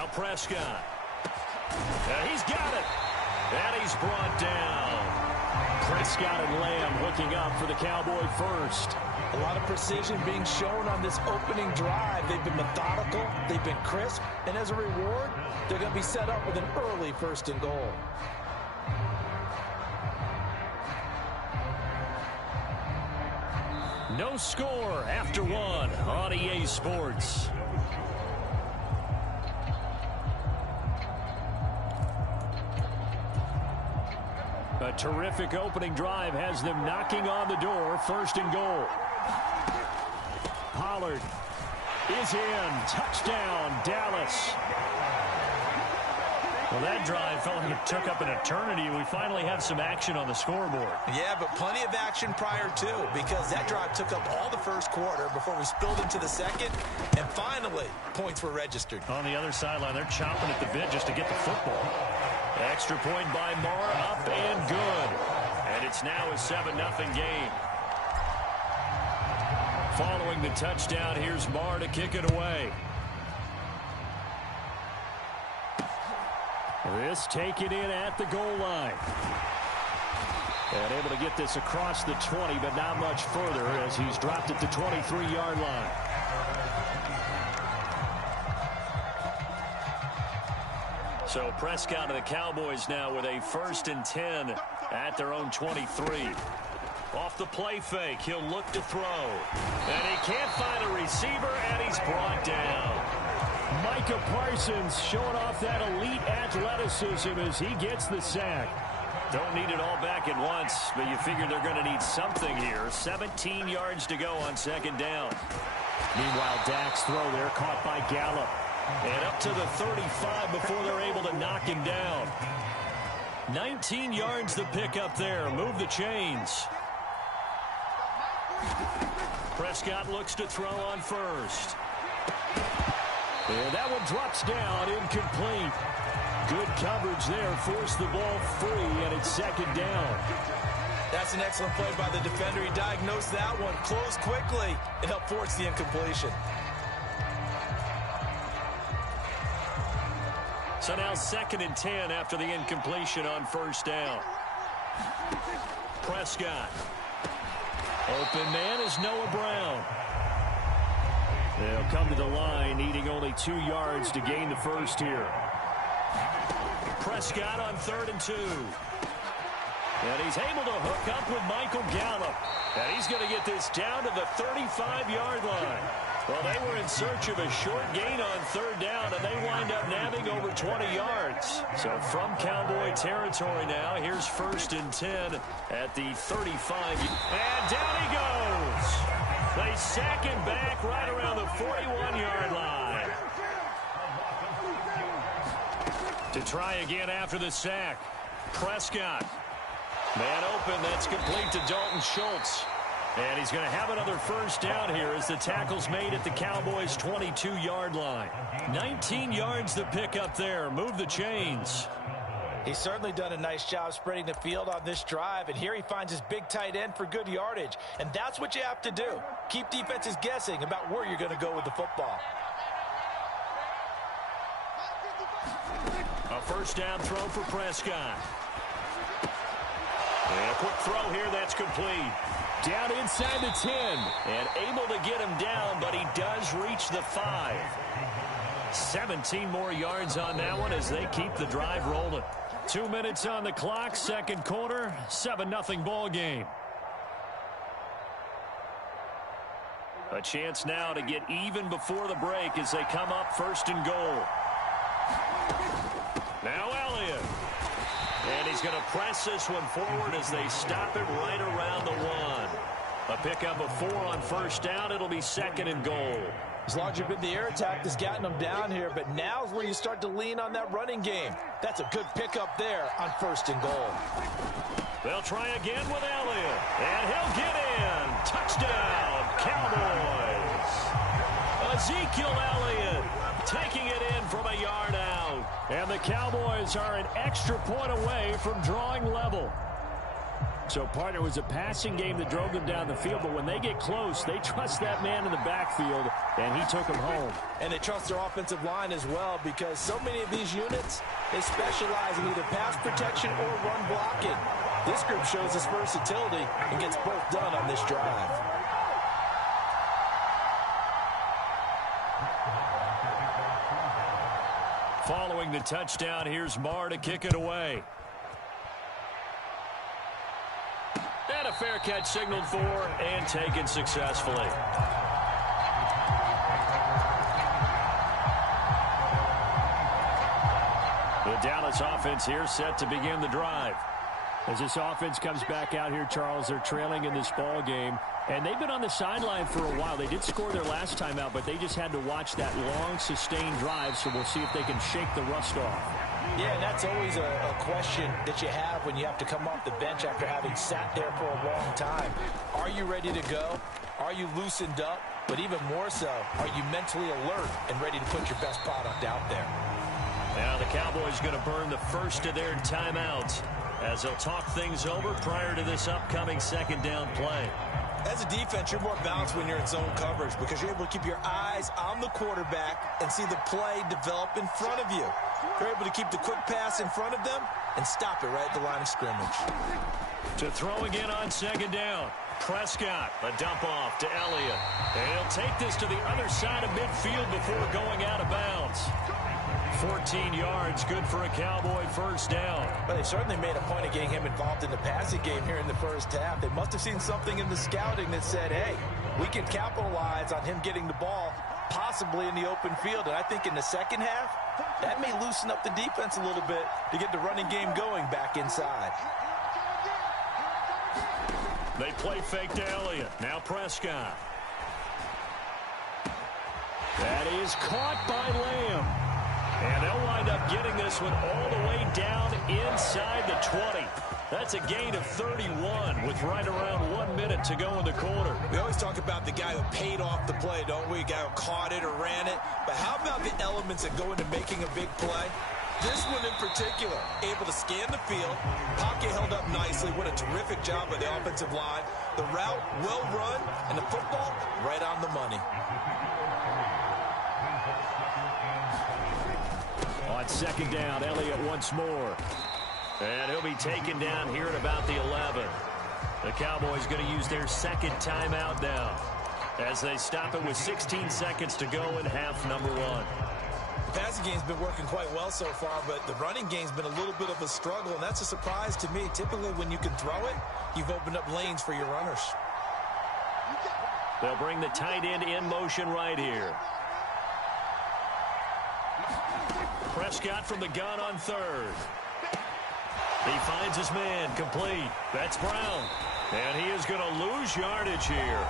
Now Prescott. He's got it. And he's brought down. Prescott and Lamb hooking up for the Cowboy first. A lot of precision being shown on this opening drive. They've been methodical, they've been crisp, and as a reward, they're going to be set up with an early 1st and goal. No score after one on EA Sports. A terrific opening drive has them knocking on the door. 1st and goal. Pollard is in. Touchdown, Dallas. Well, that drive felt like it took up an eternity. We finally have some action on the scoreboard. Yeah, but plenty of action prior to, because that drive took up all the 1st quarter before we spilled into the 2nd, and finally, points were registered. On the other sideline, they're chomping at the bit just to get the football. Extra point by Marr, up and good. And it's now a 7-0 game. Following the touchdown, here's Marr to kick it away. This taken in at the goal line. And able to get this across the 20, but not much further as he's dropped at the 23-yard line. So Prescott and the Cowboys now with a 1st and 10 at their own 23. Off the play fake, he'll look to throw. And he can't find a receiver, and he's brought down. Micah Parsons showing off that elite athleticism as he gets the sack. Don't need it all back at once, but you figure they're going to need something here. 17 yards to go on 2nd down. Meanwhile, Dak's throw there caught by Gallup. And up to the 35 before they're able to knock him down. 19 yards to pick up there. Move the chains. Prescott looks to throw on 1st. And that one drops down, incomplete. Good coverage there, forced the ball free, and it's 2nd down. That's an excellent play by the defender. He diagnosed that one, closed quickly, and helped force the incompletion. So now 2nd and 10 after the incompletion on 1st down. Prescott. Open man is Noah Brown. They'll come to the line, needing only 2 yards to gain the 1st here. Prescott on 3rd and 2. And he's able to hook up with Michael Gallup. And he's going to get this down to the 35-yard line. Well, they were in search of a short gain on 3rd down, and they wind up nabbing over 20 yards. So from Cowboy territory now, here's 1st and 10 at the 35. And down he goes. They sack him back right around the 41-yard line. To try again after the sack. Prescott. Man open, that's complete to Dalton Schultz. And he's going to have another 1st down here as the tackle's made at the Cowboys' 22-yard line. 19 yards to pick up there. Move the chains. He's certainly done a nice job spreading the field on this drive, and here he finds his big tight end for good yardage. And that's what you have to do. Keep defenses guessing about where you're going to go with the football. A 1st down throw for Prescott. And a quick throw here, that's complete. Down inside the 10. And able to get him down, but he does reach the 5. 17 more yards on that one as they keep the drive rolling. 2 minutes on the clock, 2nd quarter, 7-0 ball game. A chance now to get even before the break as they come up 1st and goal. Now Elliott. And he's going to press this one forward as they stop it right around the 1. A pickup of 4 on 1st down. It'll be 2nd and goal. It's largely been the air attack that's gotten them down here, but now's where you start to lean on that running game. That's a good pickup there on 1st and goal. They'll try again with Elliott, and he'll get in. Touchdown, Cowboys. Ezekiel Elliott taking it in from a yard out. And the Cowboys are an extra point away from drawing level. So, partner, it was a passing game that drove them down the field, but when they get close, they trust that man in the backfield, and he took them home. And they trust their offensive line as well, because so many of these units, they specialize in either pass protection or run blocking. This group shows its versatility and gets both done on this drive. Following the touchdown, here's Marr to kick it away. And a fair catch signaled for and taken successfully. The Dallas offense here set to begin the drive. As this offense comes back out here, Charles, they're trailing in this ball game. And they've been on the sideline for a while. They did score their last time out, but they just had to watch that long, sustained drive, so we'll see if they can shake the rust off. Yeah, and that's always a question that you have when you have to come off the bench after having sat there for a long time. Are you ready to go? Are you loosened up? But even more so, are you mentally alert and ready to put your best product out there? Now the Cowboys going to burn the first of their timeouts as they'll talk things over prior to this upcoming second down play. As a defense, you're more balanced when you're in zone coverage because you're able to keep your eyes on the quarterback and see the play develop in front of you. You're able to keep the quick pass in front of them and stop it right at the line of scrimmage. To throw again on second down. Prescott, a dump off to Elliott. And he'll take this to the other side of midfield before going out of bounds. 14 yards, good for a Cowboy first down. Well, they certainly made a point of getting him involved in the passing game here in the first half. They must have seen something in the scouting that said, hey, we can capitalize on him getting the ball, possibly in the open field. And I think in the second half, that may loosen up the defense a little bit to get the running game going back inside. They play fake to Elliott. Now Prescott. That is caught by Lamb. And they'll wind up getting this one all the way down inside the 20. That's a gain of 31 with right around 1 minute to go in the quarter. We always talk about the guy who paid off the play, don't we? The guy who caught it or ran it. But how about the elements that go into making a big play? This one in particular, able to scan the field. Pocket held up nicely. What a terrific job by the offensive line. The route, well run, and the football, right on the money. On second down, Elliott once more. And he'll be taken down here at about the 11. The Cowboys going to use their second timeout now as they stop it with 16 seconds to go in half number one. The passing game's been working quite well so far, but the running game's been a little bit of a struggle, and that's a surprise to me. Typically, when you can throw it, you've opened up lanes for your runners. They'll bring the tight end in motion right here. Prescott from the gun on third. He finds his man complete. That's Brown. And he is going to lose yardage here.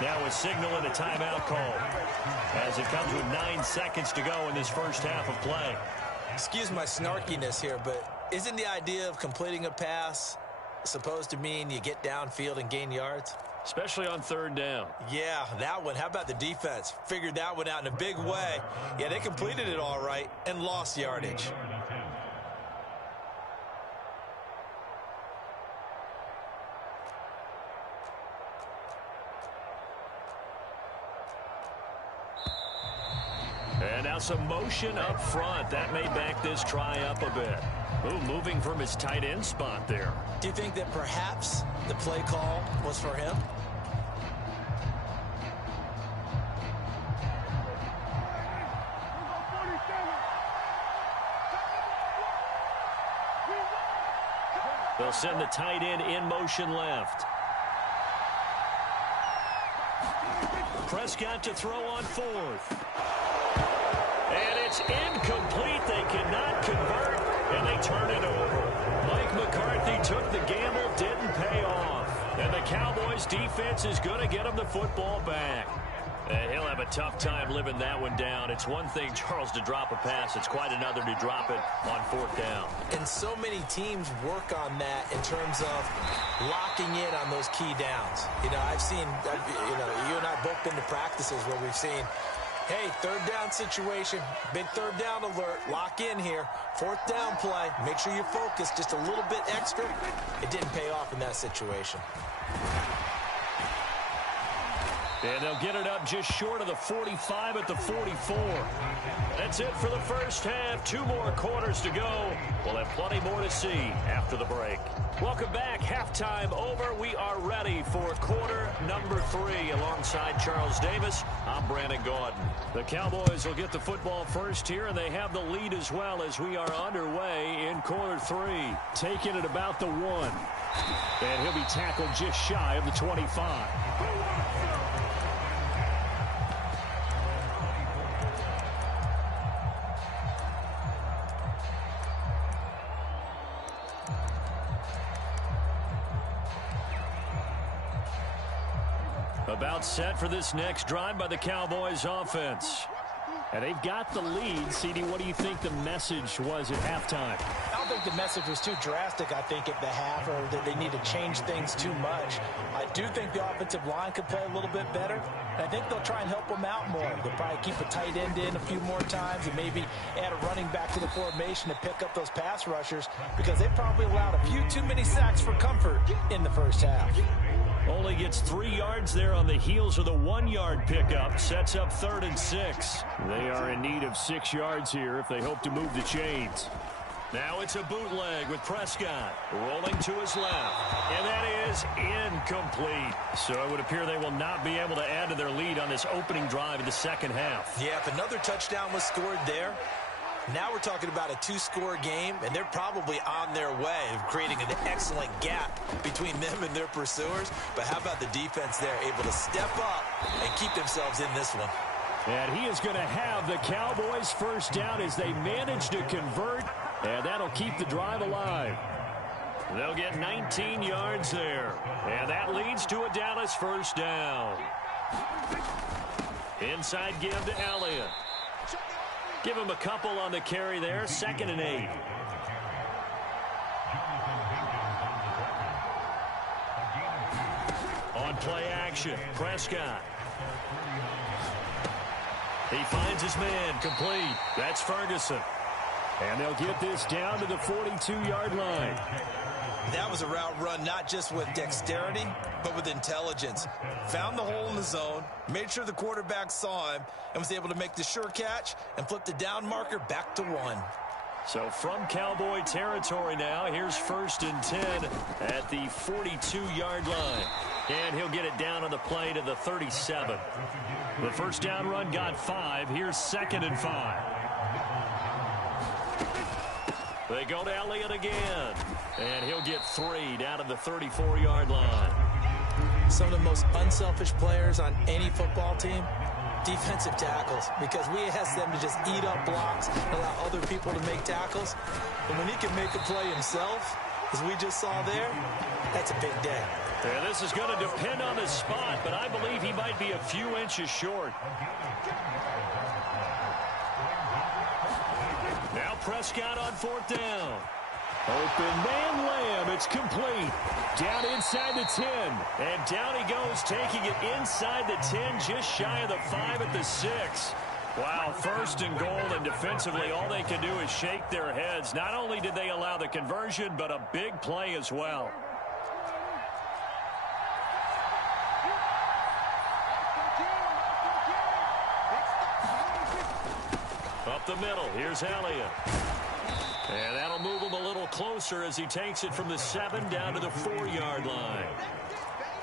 Now a signal and a timeout call as it comes with 9 seconds to go in this first half of play. Excuse my snarkiness here, but isn't the idea of completing a pass supposed to mean you get downfield and gain yards? Especially on third down. Yeah, that one. How about the defense? Figured that one out in a big way. Yeah, they completed it all right and lost yardage. And now some motion up front. That may back this try up a bit. Ooh, moving from his tight end spot there. Do you think that perhaps the play call was for him? They'll send the tight end in motion left. Prescott to throw on fourth. And it's incomplete. They cannot convert, and they turn it over. Mike McCarthy took the gamble, didn't pay off. And the Cowboys defense is going to get him the football back. And he'll have a tough time living that one down. It's one thing, Charles, to drop a pass. It's quite another to drop it on fourth down. And so many teams work on that in terms of locking in on those key downs. You know, I've seen, you and I both been to practices where we've seen Hey, third down situation. Big third down alert. Lock in here. Fourth down play. Make sure you focus just a little bit extra. It didn't pay off in that situation. And they'll get it up just short of the 45 at the 44. That's it for the first half. 2 more quarters to go. We'll have plenty more to see after the break. Welcome back. Halftime over. We are ready for quarter number 3. Alongside Charles Davis, I'm Brandon Gaudin. The Cowboys will get the football first here, and they have the lead as well as we are underway in quarter 3. Taking it about the 1. And he'll be tackled just shy of the 25. About set for this next drive by the Cowboys offense. And they've got the lead. CD, what do you think the message was at halftime? I don't think the message was too drastic, I think, at the half, or that they need to change things too much. I do think the offensive line could play a little bit better. And I think they'll try and help them out more. They'll probably keep a tight end in a few more times and maybe add a running back to the formation to pick up those pass rushers, because they probably allowed a few too many sacks for comfort in the first half. Only gets 3 yards there on the heels of the 1-yard pickup. Sets up 3rd and 6. They are in need of 6 yards here if they hope to move the chains. Now it's a bootleg with Prescott rolling to his left. And that is incomplete. So it would appear they will not be able to add to their lead on this opening drive of the second half. Yeah, if another touchdown was scored there, now we're talking about a 2-score game, and they're probably on their way of creating an excellent gap between them and their pursuers. But how about the defense there, able to step up and keep themselves in this one? And he is going to have the Cowboys first down as they manage to convert, and that'll keep the drive alive. They'll get 19 yards there, and that leads to a Dallas first down. Inside give to Elliott. Give him a couple on the carry there. 2nd and 8. On play action, Prescott. He finds his man, complete. That's Ferguson. And they'll get this down to the 42-yard line. That was a route run not just with dexterity, but with intelligence. Found the hole in the zone, made sure the quarterback saw him, and was able to make the sure catch and flip the down marker back to 1. So from Cowboy territory now, here's 1st and 10 at the 42-yard line. And he'll get it down on the play to the 37. The first down run got 5. Here's 2nd and 5. They go to Elliott again. And he'll get 3 down to the 34-yard line. Some of the most unselfish players on any football team, defensive tackles, because we ask them to just eat up blocks and allow other people to make tackles. And when he can make a play himself, as we just saw there, that's a big day. And this is going to depend on the spot, but I believe he might be a few inches short. Now Prescott on 4th down. Open man Lamb, it's complete. Down inside the 10. And down he goes, taking it inside the 10, just shy of the 5 at the 6. Wow, 1st and goal, and defensively all they can do is shake their heads. Not only did they allow the conversion, but a big play as well. Up the middle, here's Elliott. And that'll move him a little closer as he takes it from the 7 down to the 4-yard line.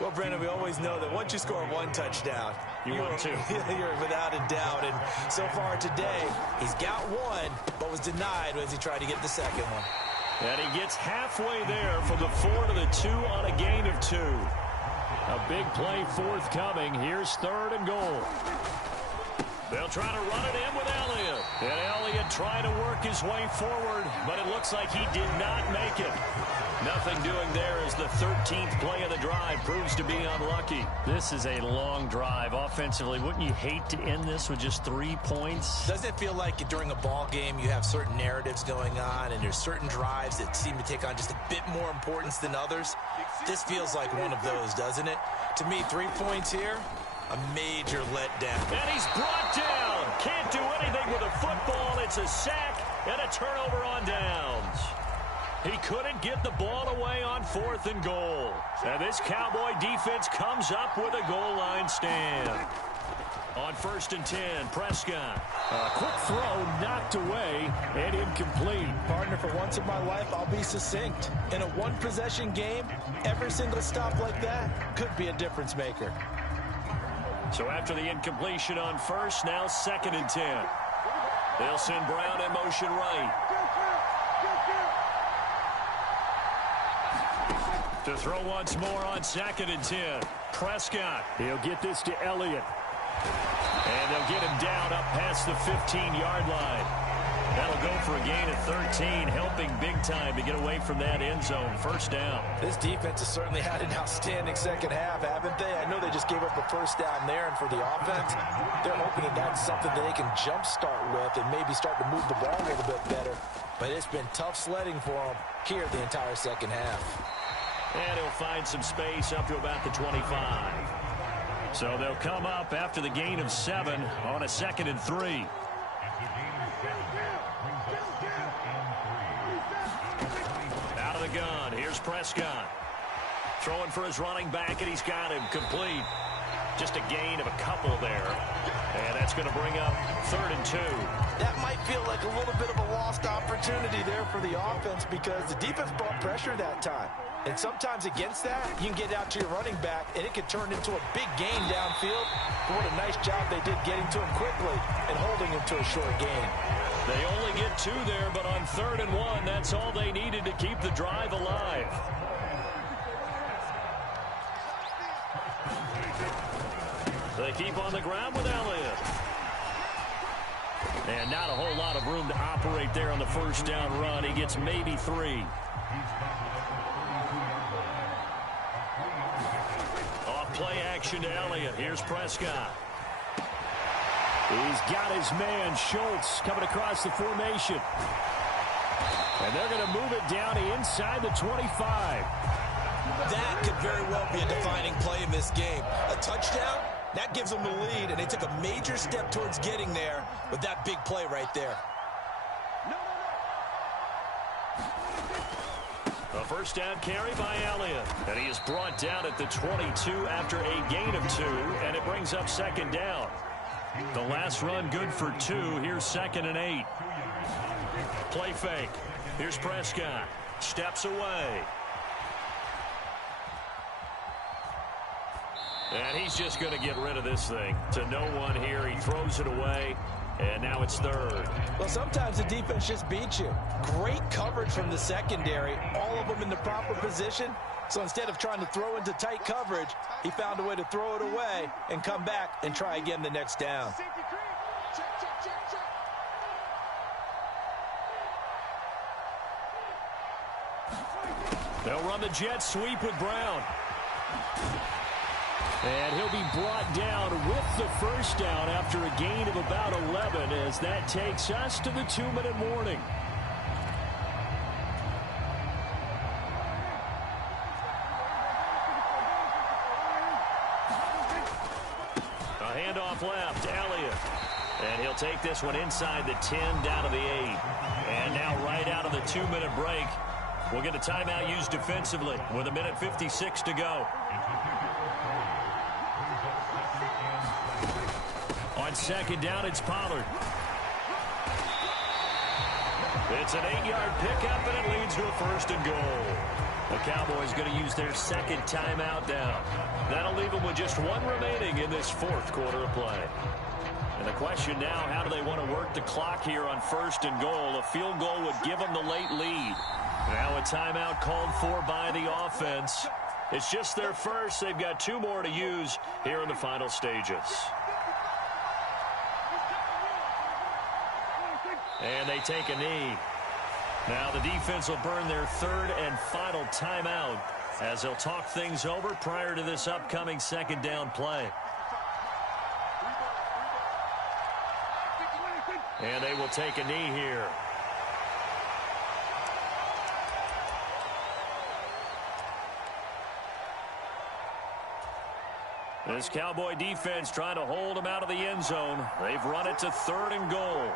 Well, Brandon, we always know that once you score 1 touchdown, you want 2. You're without a doubt. And so far today, he's got 1, but was denied as he tried to get the 2nd one. And he gets halfway there from the 4 to the 2 on a gain of 2. A big play forthcoming. Here's 3rd and goal. They'll try to run it in with Elliott. And Elliott trying to work his way forward, but it looks like he did not make it. Nothing doing there as the 13th play of the drive proves to be unlucky. This is a long drive offensively. Wouldn't you hate to end this with just 3 points? Doesn't it feel like during a ball game you have certain narratives going on and there's certain drives that seem to take on just a bit more importance than others? This feels like one of those, doesn't it? To me, 3 points here, A major letdown. And he's brought down. Can't do anything with a football. It's a sack and a turnover on downs. He couldn't get the ball away on 4th and goal. And this Cowboy defense comes up with a goal line stand. On 1st and 10, Prescott. A quick throw knocked away and incomplete. Partner, for once in my life, I'll be succinct. In a one-possession game, every single stop like that could be a difference maker. So after the incompletion on 1st, now 2nd and 10. They'll send Brown in motion right. To throw once more on 2nd and 10. Prescott. He'll get this to Elliott. And they'll get him down up past the 15-yard line. That'll go for a gain of 13, helping big time to get away from that end zone. 1st down. This defense has certainly had an outstanding second half, haven't they? I know they just gave up a 1st down there, and for the offense, they're hoping that that's something that they can jumpstart with and maybe start to move the ball a little bit better. But it's been tough sledding for them here the entire second half. And he'll find some space up to about the 25. So they'll come up after the gain of 7 on a 2nd and 3. Out of the gun. Here's Prescott. Throwing for his running back, and he's got him complete. Just a gain of a couple there. And that's going to bring up 3rd and 2. That might feel like a little bit of a lost opportunity there for the offense because the defense brought pressure that time. And sometimes against that, you can get out to your running back, and it can turn into a big gain downfield. But what a nice job they did getting to him quickly and holding him to a short gain. They only get 2 there, but on 3rd and 1, that's all they needed to keep the drive alive. They keep on the ground with Elliott. And not a whole lot of room to operate there on the 1st down run. He gets maybe 3. Play action to Elliott. Here's Prescott. He's got his man, Schultz, coming across the formation. And they're going to move it down inside the 25. That could very well be a defining play in this game. A touchdown, that gives them the lead, and they took a major step towards getting there with that big play right there. A 1st down carry by Elliott. And he is brought down at the 22 after a gain of 2, and it brings up 2nd down. The last run good for 2. Here's 2nd and 8. Play fake. Here's Prescott. Steps away. And he's just going to get rid of this thing. To no one here. He throws it away. And now it's 3rd. Well, sometimes the defense just beats you. Great coverage from the secondary. All of them in the proper position. So instead of trying to throw into tight coverage, he found a way to throw it away and come back and try again the next down. They'll run the jet sweep with Brown. And he'll be brought down with the 1st down after a gain of about 11 as that takes us to the 2-minute warning. A handoff left, Elliott. And he'll take this one inside the 10 down to the 8. And now right out of the 2-minute break, we'll get a timeout used defensively with 1:56 to go. On 2nd down, it's Pollard. It's an 8-yard pickup, and it leads to a 1st and goal. The Cowboys going to use their 2nd timeout down. That'll leave them with just 1 remaining in this 4th quarter of play. And the question now, how do they want to work the clock here on 1st and goal? A field goal would give them the late lead. Now a timeout called for by the offense. It's just their first. They've got 2 more to use here in the final stages. And they take a knee. Now the defense will burn their 3rd and final timeout as they'll talk things over prior to this upcoming 2nd down play. And they will take a knee here. This Cowboy defense trying to hold them out of the end zone. They've run it to 3rd and goal.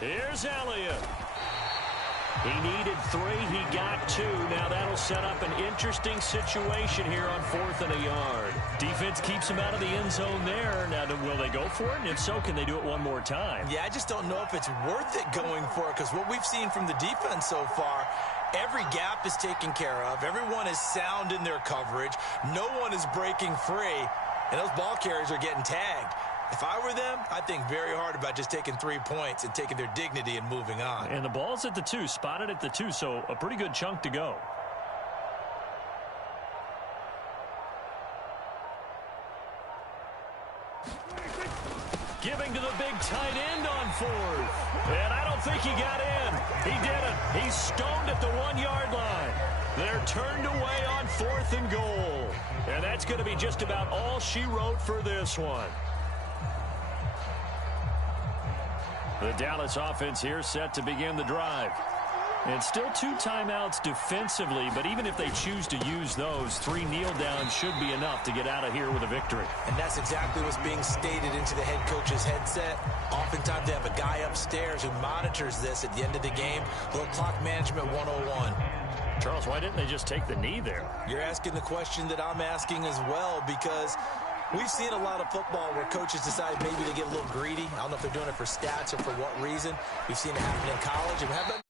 Here's Elliott. He needed 3. He got 2. Now that'll set up an interesting situation here on 4th and a yard. Defense keeps him out of the end zone there. Now, will they go for it? And if so, can they do it one more time? Yeah, I just don't know if it's worth it going for it, because what we've seen from the defense so far, every gap is taken care of. Everyone is sound in their coverage. No one is breaking free. And those ball carriers are getting tagged. If I were them, I'd think very hard about just taking 3 points and taking their dignity and moving on. And the ball's at the 2, spotted at the 2, so a pretty good chunk to go. Giving to the big tight end on 4th. And I don't think he got in. He didn't. He's stoned at the 1-yard line. They're turned away on 4th and goal. And that's going to be just about all she wrote for this one. The Dallas offense here set to begin the drive. And still 2 timeouts defensively, but even if they choose to use those, 3 kneel downs should be enough to get out of here with a victory. And that's exactly what's being stated into the head coach's headset. Oftentimes they have a guy upstairs who monitors this at the end of the game. A little clock management 101. Charles, why didn't they just take the knee there? You're asking the question that I'm asking as well, because we've seen a lot of football where coaches decide maybe to get a little greedy. I don't know if they're doing it for stats or for what reason. We've seen it happen in college. And